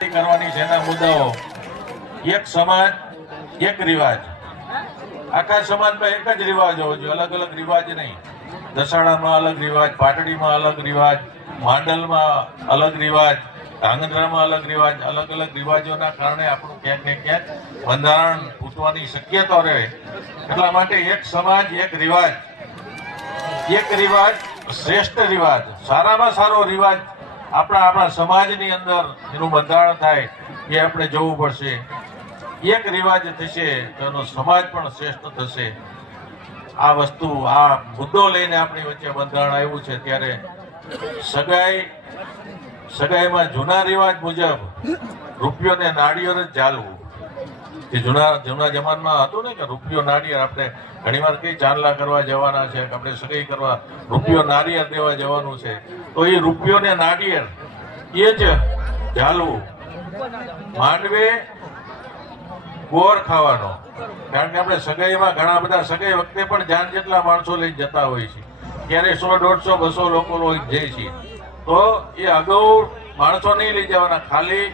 કરવાની છે એના મુદ્દાઓ એક સમાજ એક રિવાજ, આખા સમાજમાં એક જ રિવાજ હોવો જોઈએ, અલગ અલગ રિવાજ નહીં. દસાડામાં અલગ રિવાજ, પાટડીમાં અલગ રિવાજ, માંડલમાં અલગ રિવાજ, ધાંગધ્રામાં અલગ રિવાજ. અલગ અલગ રિવાજોના કારણે આપણું ક્યાંક ને ક્યાંક બંધારણ તૂટવાની શક્યતા રહે. એટલા માટે એક સમાજ એક રિવાજ, એક રિવાજ શ્રેષ્ઠ રિવાજ, સારામાં સારો રિવાજ આપણા સમાજની અંદર એનું બંધારણ થાય એ આપણે જોવું પડશે. એક રિવાજ થશે તો એનો સમાજ પણ શ્રેષ્ઠ થશે. આ વસ્તુ, આ મુદ્દો લઈને આપણી વચ્ચે બંધારણ આવ્યું છે. ત્યારે સગાઈમાં જૂના રિવાજ મુજબ રૂપિયો ને નાળિયેર જ ચાલવું. જૂના જમાનામાં હતું ને કે રૂપિયો નાળિયેર, આપણે ઘણી વાર કઈ ચાંદલા કરવા જવાના છે, આપણે સગાઈ કરવા રૂપિયો નાળિયેર દેવા જવાનું છે, તો એ રૂપિયો ને નાળિયેર એ જ ચાલવું. માંડવે ગોળ ખાવાનો, કારણ કે આપણે સગાઈમાં ઘણા બધા સગાઈ વખતે પણ જાન જેટલા માણસો લઈને જતા હોય છે, ત્યારે 100, 150, 200 લોકો જાય છે. તો એ અગાઉ માણસો નહીં લઈ જવાના, ખાલી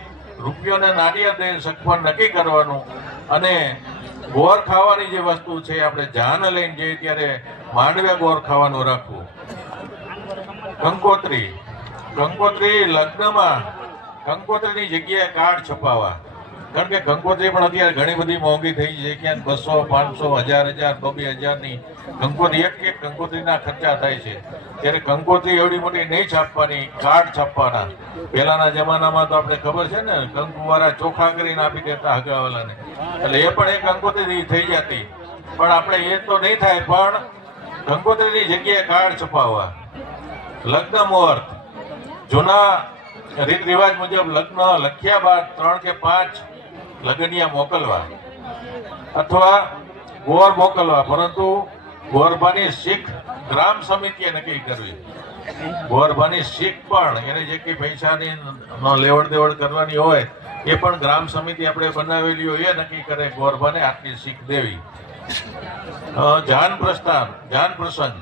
રૂપિયો ને નાળિયેર દઈને સગપણ નક્કી કરવાનું. અને ગોળ ખાવાની જે વસ્તુ છે, આપણે જાન લઈને જઈએ ત્યારે માંડવે ગોળ ખાવાનું રાખવું. કંકોત્રી લગ્નમાં કંકોત્રીની જગ્યાએ કાર્ડ છપાવવા, કારણ કે કંકોત્રી પણ અત્યારે ઘણી બધી મોંઘી થઈ છે. ક્યાંક 200, 500, 1000, 2,000ની કંકોત્રી, એક કંકોત્રીના ખર્ચા થાય છે. ત્યારે કંકોત્રી એવડી મોટી નહીં છાપવાની, કાર્ડ છાપવાના. પહેલાના જમાનામાં તો આપણે ખબર છે ને, કંકુવાળા ચોખા કરીને આપી દેતા હગાવાલાને, એટલે એ પણ એક કંકોત્રી થઈ જતી. પણ આપણે એ તો નહીં થાય, પણ કંકોત્રીની જગ્યાએ કાર્ડ છપાવવા. લગ્ન મુહૂર્ત, જૂના રીત રિવાજ મુજબ લગ્ન લખ્યા બાદ 3 કે 5 લગનિયા મોકલવા અથવા ગોર મોકલવા, પરંતુ ગોરબાની શીખ ગ્રામ સમિતિએ નક્કી કરવી. ગોરબાની શીખ પણ એને જે કઈ પૈસાની લેવડ દેવડ કરવાની હોય એ પણ ગ્રામ સમિતિ આપણે બનાવેલી હોય એ નક્કી કરે, ગોરબાને આટલી શીખ દેવી. જાન પ્રસંગ,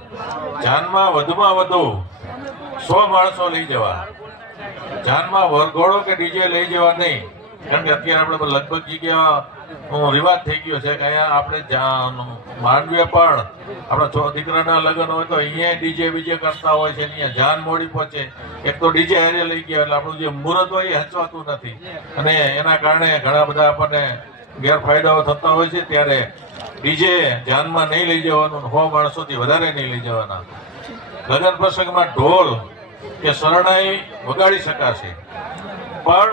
જાનમાં વધુમાં વધુ 100 માણસો લઈ જવા. જાનમાં વરઘોડો કે ડીજે લઈ જવા નહીં, કારણ કે અત્યારે આપણે લગભગ જગ્યા રિવાજ થઈ ગયો છે કે અહીંયા આપણે માંડવે પણ આપણા દીકરાના લગ્ન હોય તો અહીંયા ડીજે બીજે કરતા હોય છે, અહીંયા જાન મોડી પહોંચે. એક તો ડીજે હારે લઈ ગયા એટલે આપણું જે મુહૂર્ત હોય એ હચવાતું નથી, અને એના કારણે ઘણા બધા આપણને ગેરફાયદાઓ થતા હોય છે. ત્યારે ડીજે જાનમાં નહીં લઈ જવાનું, 100 માણસોથી વધારે નહીં લઈ જવાના. લગ્ન પ્રસંગમાં ઢોલ કે શરણાઈ વગાડી શકાશે, પણ